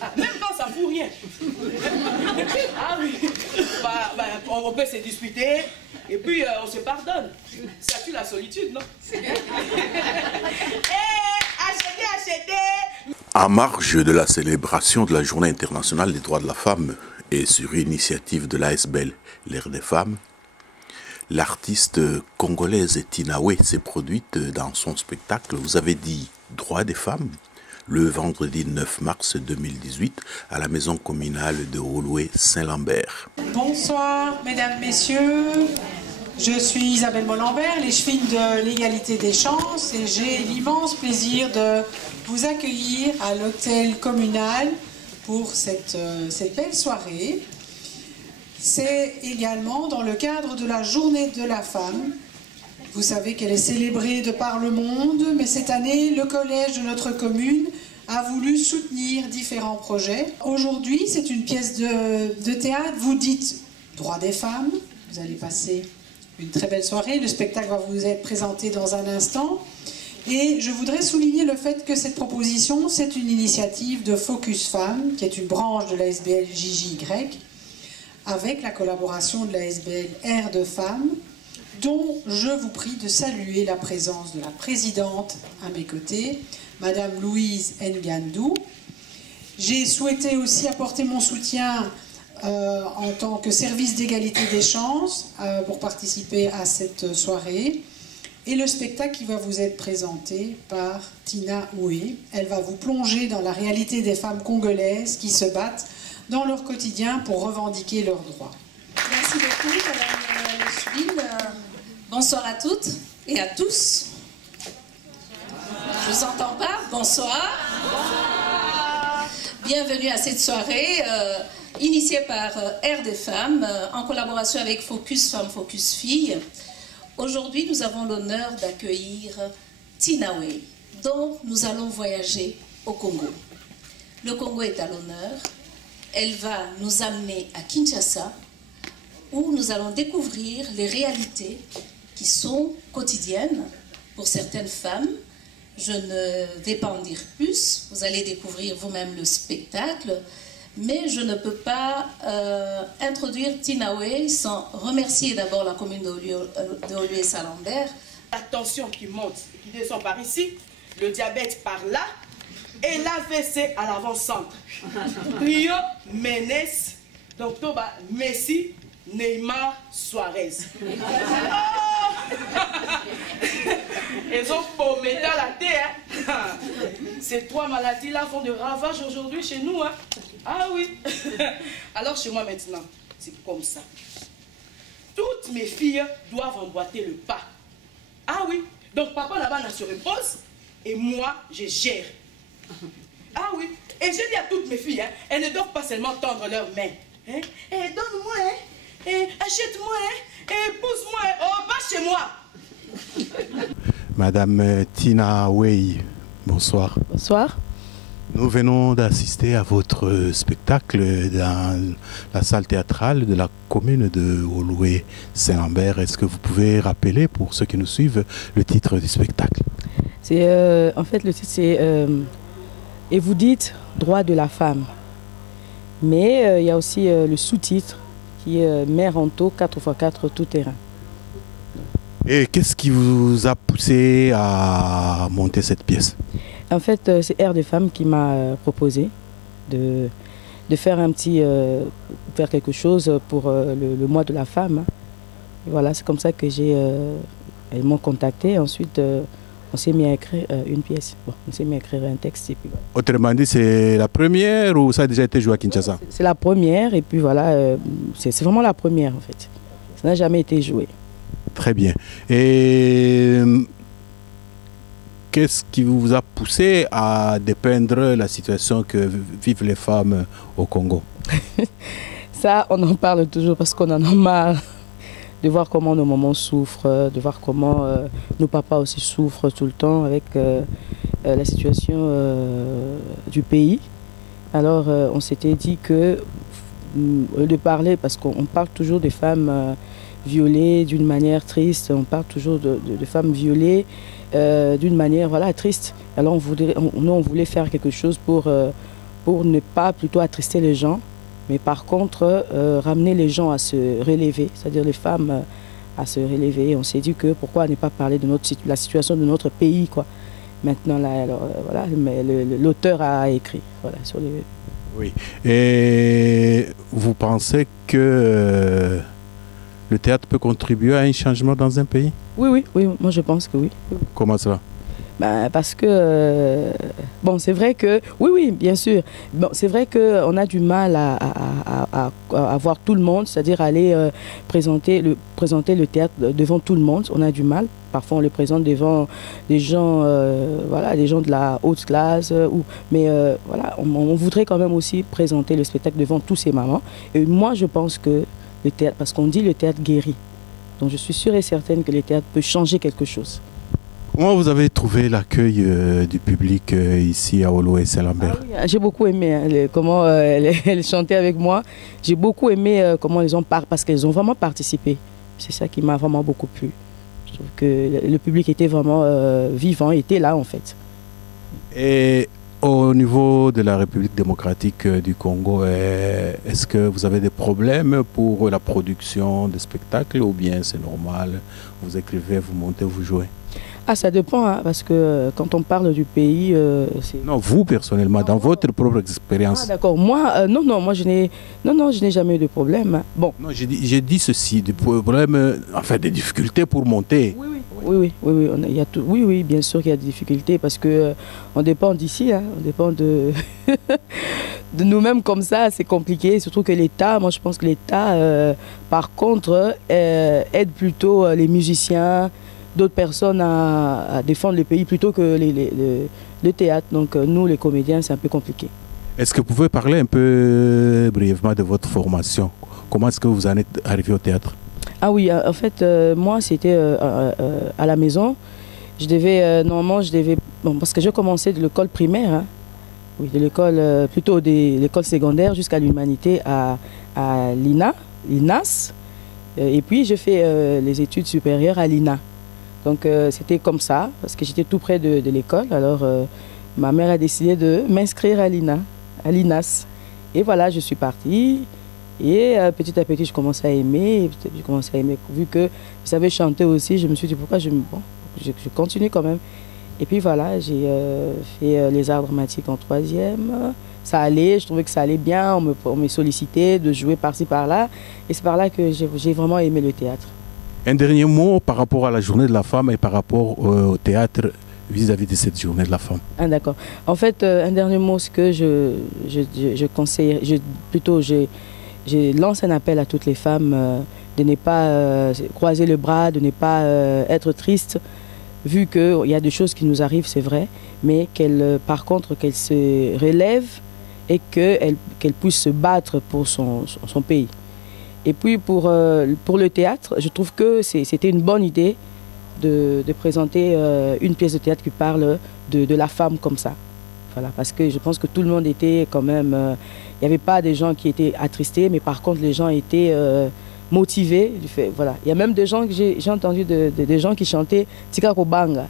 Ah, même quand ça ne fout rien. Ah oui. On peut se disputer et puis on se pardonne. Ça tue la solitude, non? Achetez. En marge de la célébration de la Journée internationale des droits de la femme et sur initiative de l'ASBL, l'Air des femmes, l'artiste congolaise Tinawe s'est produite dans son spectacle, vous avez dit, Droits des femmes, le vendredi 9 mars 2018 à la maison communale de Oloué-Saint-Lambert. Bonsoir, mesdames, messieurs. Je suis Isabelle Mollambert, les chevilles de l'égalité des chances, et j'ai l'immense plaisir de vous accueillir à l'hôtel communal pour cette belle soirée. C'est également dans le cadre de la Journée de la femme. Vous savez qu'elle est célébrée de par le monde, mais cette année, le collège de notre commune a voulu soutenir différents projets. Aujourd'hui, c'est une pièce de théâtre. Vous dites Droits des femmes. Vous allez passer une très belle soirée. Le spectacle va vous être présenté dans un instant. Et je voudrais souligner le fait que cette proposition, c'est une initiative de Focus Femmes, qui est une branche de l'ASBL JJY, avec la collaboration de l'ASBL Air de Femmes, dont je vous prie de saluer la présence de la présidente à mes côtés, Madame Louise Ngandou. J'ai souhaité aussi apporter mon soutien en tant que service d'égalité des chances pour participer à cette soirée. Et le spectacle qui va vous être présenté par Tina Oué. Elle va vous plonger dans la réalité des femmes congolaises qui se battent dans leur quotidien pour revendiquer leurs droits. Merci beaucoup, Madame Lecheville. Bonsoir à toutes et à tous. Je vous entends pas? Bonsoir. Bienvenue à cette soirée initiée par Air des femmes en collaboration avec Focus Femmes, Focus Filles. Aujourd'hui, nous avons l'honneur d'accueillir Tinawe, dont nous allons voyager au Congo. Le Congo est à l'honneur. Elle va nous amener à Kinshasa, où nous allons découvrir les réalités qui sont quotidiennes pour certaines femmes. Je ne vais pas en dire plus, vous allez découvrir vous-même le spectacle, mais je ne peux pas introduire Tinawe sans remercier d'abord la commune de Oloué-Saint-Lambert. La tension qui monte et qui descend par ici, le diabète par là, et l'AVC à l'avant-centre. Rio, Menes, Dr. Messi, Neymar, Suarez. Oh! Ils ont paumé dans la terre. Ces trois maladies-là font de ravages aujourd'hui chez nous. Hein? Ah oui. Alors chez moi maintenant, c'est comme ça. Toutes mes filles doivent emboîter le pas. Ah oui. Donc papa là-bas se repose et moi je gère. Ah oui. Et j'ai dit à toutes mes filles, hein, elles ne doivent pas seulement tendre leurs mains. Hein? Et donne-moi, hein? Et achète-moi, hein? Et pousse-moi, hein? Oh, va chez moi. Madame Tina Oué, bonsoir. Bonsoir. Nous venons d'assister à votre spectacle dans la salle théâtrale de la commune de Oloué-Saint-Lambert. Est-ce que vous pouvez rappeler, pour ceux qui nous suivent, le titre du spectacle? En fait, le titre, c'est Et vous dites droit de la femme. Mais il y a aussi le sous-titre qui est Mère Anto 4x4 tout terrain. Et qu'est-ce qui vous a poussé à monter cette pièce? En fait, c'est Air des femmes qui m'a proposé de faire faire quelque chose pour le mois de la femme. Et voilà, c'est comme ça que elles m'ont contacté. Ensuite, on s'est mis à écrire une pièce. Bon, on s'est mis à écrire un texte. Et puis voilà. Autrement dit, c'est la première ou ça a déjà été joué à Kinshasa? C'est la première et puis voilà, c'est vraiment la première en fait. Ça n'a jamais été joué. Très bien. Et qu'est-ce qui vous a poussé à dépeindre la situation que vivent les femmes au Congo? Ça, on en parle toujours parce qu'on en a marre de voir comment nos mamans souffrent, de voir comment nos papas aussi souffrent tout le temps avec la situation du pays. Alors, on s'était dit que de parler, parce qu'on parle toujours des femmes violées d'une manière triste, on parle toujours de femmes violées d'une manière triste. Alors on voulait faire quelque chose pour pour ne pas plutôt attrister les gens, mais par contre ramener les gens à se relever, c'est-à-dire les femmes à se relever. On s'est dit que pourquoi ne pas parler de la situation de notre pays, quoi. Maintenant, là, alors, voilà, l'auteur a écrit, voilà, sur les... Oui. Et vous pensez que le théâtre peut contribuer à un changement dans un pays? Oui, moi je pense que oui. Comment ça? Parce que, bon, c'est vrai que, oui, bien sûr, bon, c'est vrai qu'on a du mal à voir tout le monde, c'est-à-dire aller présenter le théâtre devant tout le monde, on a du mal. Parfois, on le présente devant des gens, voilà, des gens de la haute classe, mais voilà, on voudrait quand même aussi présenter le spectacle devant tous ces mamans. Et moi, je pense que le théâtre, parce qu'on dit le théâtre guérit, donc je suis sûre et certaine que le théâtre peut changer quelque chose. Comment vous avez trouvé l'accueil du public ici à Olo et Saint-Lambert? Oui, j'ai beaucoup aimé comment elle chantait avec moi. J'ai beaucoup aimé comment elles ont parlé, parce qu'elles ont vraiment participé. C'est ça qui m'a vraiment beaucoup plu. Je trouve que le public était vraiment vivant, était là en fait. Et au niveau de la République démocratique du Congo, est-ce que vous avez des problèmes pour la production de spectacles ou bien c'est normal? Vous écrivez, vous montez, vous jouez? Ah, ça dépend, hein, parce que quand on parle du pays... non, vous personnellement, dans votre propre expérience. Ah, d'accord. Moi, moi je n'ai jamais eu de problème. Bon. Non, j'ai dit ceci, des problèmes, enfin des difficultés pour monter. Oui, bien sûr qu'il y a des difficultés parce que on dépend d'ici, hein, on dépend de nous-mêmes comme ça, c'est compliqué. Surtout que l'État, moi je pense que l'État, par contre, aide plutôt les musiciens, d'autres personnes à défendre le pays plutôt que le théâtre. Donc nous, les comédiens, c'est un peu compliqué. Est-ce que vous pouvez parler un peu brièvement de votre formation? Comment est-ce que vous en êtes arrivé au théâtre? Ah oui, en fait, moi, c'était à la maison. Je devais, normalement, bon, parce que je commençais de l'école primaire, hein, oui, de l'école, plutôt de l'école secondaire jusqu'à l'humanité à l'INAS. Et puis, j'ai fait les études supérieures à l'INA. Donc, c'était comme ça, parce que j'étais tout près de l'école. Alors, ma mère a décidé de m'inscrire à l'INAS. Et voilà, je suis partie. Et petit à petit, je commençais à aimer. Vu que je savais chanter aussi, je me suis dit pourquoi je continue quand même. Et puis voilà, j'ai fait les arts dramatiques en 3e. Ça allait, je trouvais que ça allait bien. On me sollicitait de jouer par-ci, par-là. Et c'est par là que j'ai vraiment aimé le théâtre. Un dernier mot par rapport à la journée de la femme et par rapport au théâtre vis-à-vis de cette journée de la femme. Ah, d'accord. En fait, un dernier mot, ce que je conseille, je lance un appel à toutes les femmes de ne pas croiser le bras, de ne pas être triste, vu qu'il y a des choses qui nous arrivent, c'est vrai, mais par contre, qu'elles se relèvent et qu'elles puissent se battre pour son pays. Et puis pour le théâtre, je trouve que c'était une bonne idée de présenter une pièce de théâtre qui parle de la femme comme ça. Voilà, parce que je pense que tout le monde était quand même... il n'y avait pas des gens qui étaient attristés, mais par contre, les gens étaient motivés. Voilà. Il y a même des gens que j'ai entendu, des gens qui chantaient Tika Kobanga.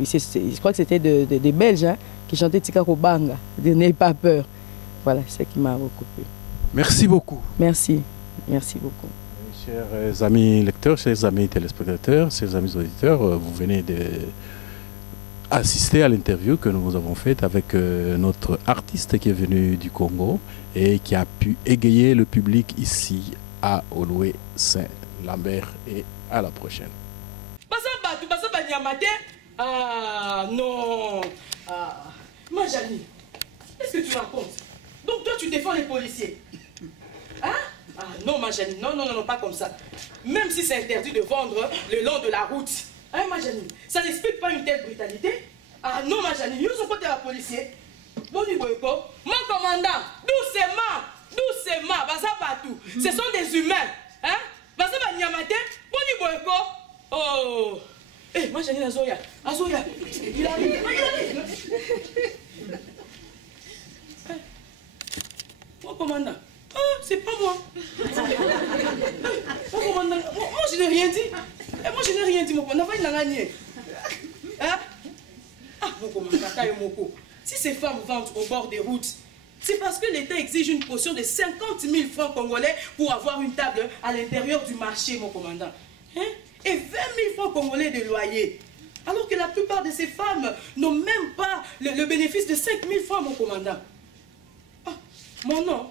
Je crois que c'était des Belges hein, qui chantaient Tika Kobanga, de N'aie pas peur. Voilà, c'est ce qui m'a beaucoup plu. Merci beaucoup. Merci. Merci beaucoup. Chers amis lecteurs, chers amis téléspectateurs, chers amis auditeurs, vous venez d'assister à l'interview que nous avons faite avec notre artiste qui est venu du Congo et qui a pu égayer le public ici à Oloué Saint-Lambert, et à la prochaine. Ah non. Majani, qu'est-ce que tu racontes? Donc toi tu défends les policiers? Hein? Ah non Majani, non, pas comme ça. Même si c'est interdit de vendre le long de la route. Hein Majani, ça n'explique pas une telle brutalité? Ah non Majani, nous sommes côté la policier. Mon commandant, doucement, baza partout. Ce sont des humains. Hein? Baza ba nyamate, oh. Eh, Majani Azoya, il arrive. Mon commandant. Ah, c'est pas moi. Mon commandant, moi je n'ai rien dit. Mon commandant, il n'a rien gagné. Hein? Ah, mon commandant, si ces femmes vendent au bord des routes, C'est parce que l'État exige une caution de 50 000 francs congolais pour avoir une table à l'intérieur du marché, mon commandant. Hein? Et 20 000 francs congolais de loyer. Alors que la plupart de ces femmes n'ont même pas le bénéfice de 5 000 francs, mon commandant. Ah, mon nom,